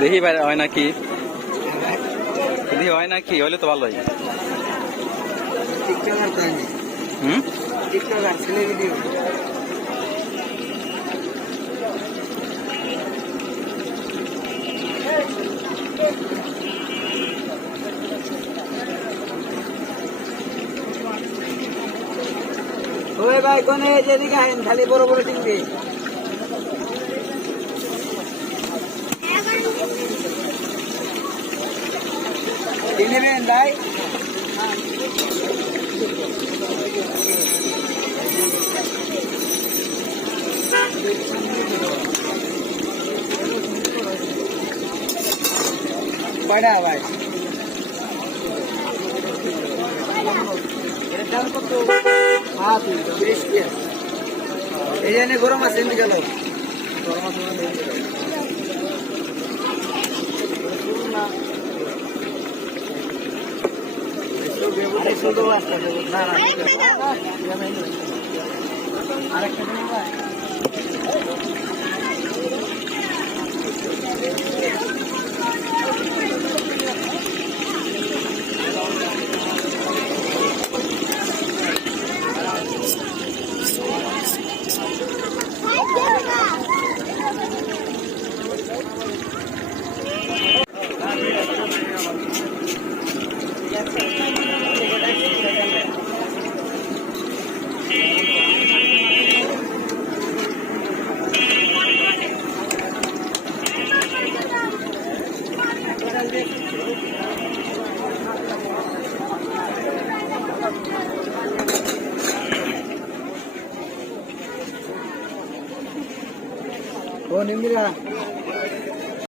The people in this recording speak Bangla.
দেখি বাইরে হয় নাকি, দেখি হয় নাকি, হলে তো ভালোই। ওই ভাই কোনে যেদিকে আইন খালি বড় বড় চিংড়ি নেবেন ভাই। কয়টা ভাই? দাম কত? 30 টাকা। এই জন্য গরম আছে এমনি গেল। Oh, Nimira.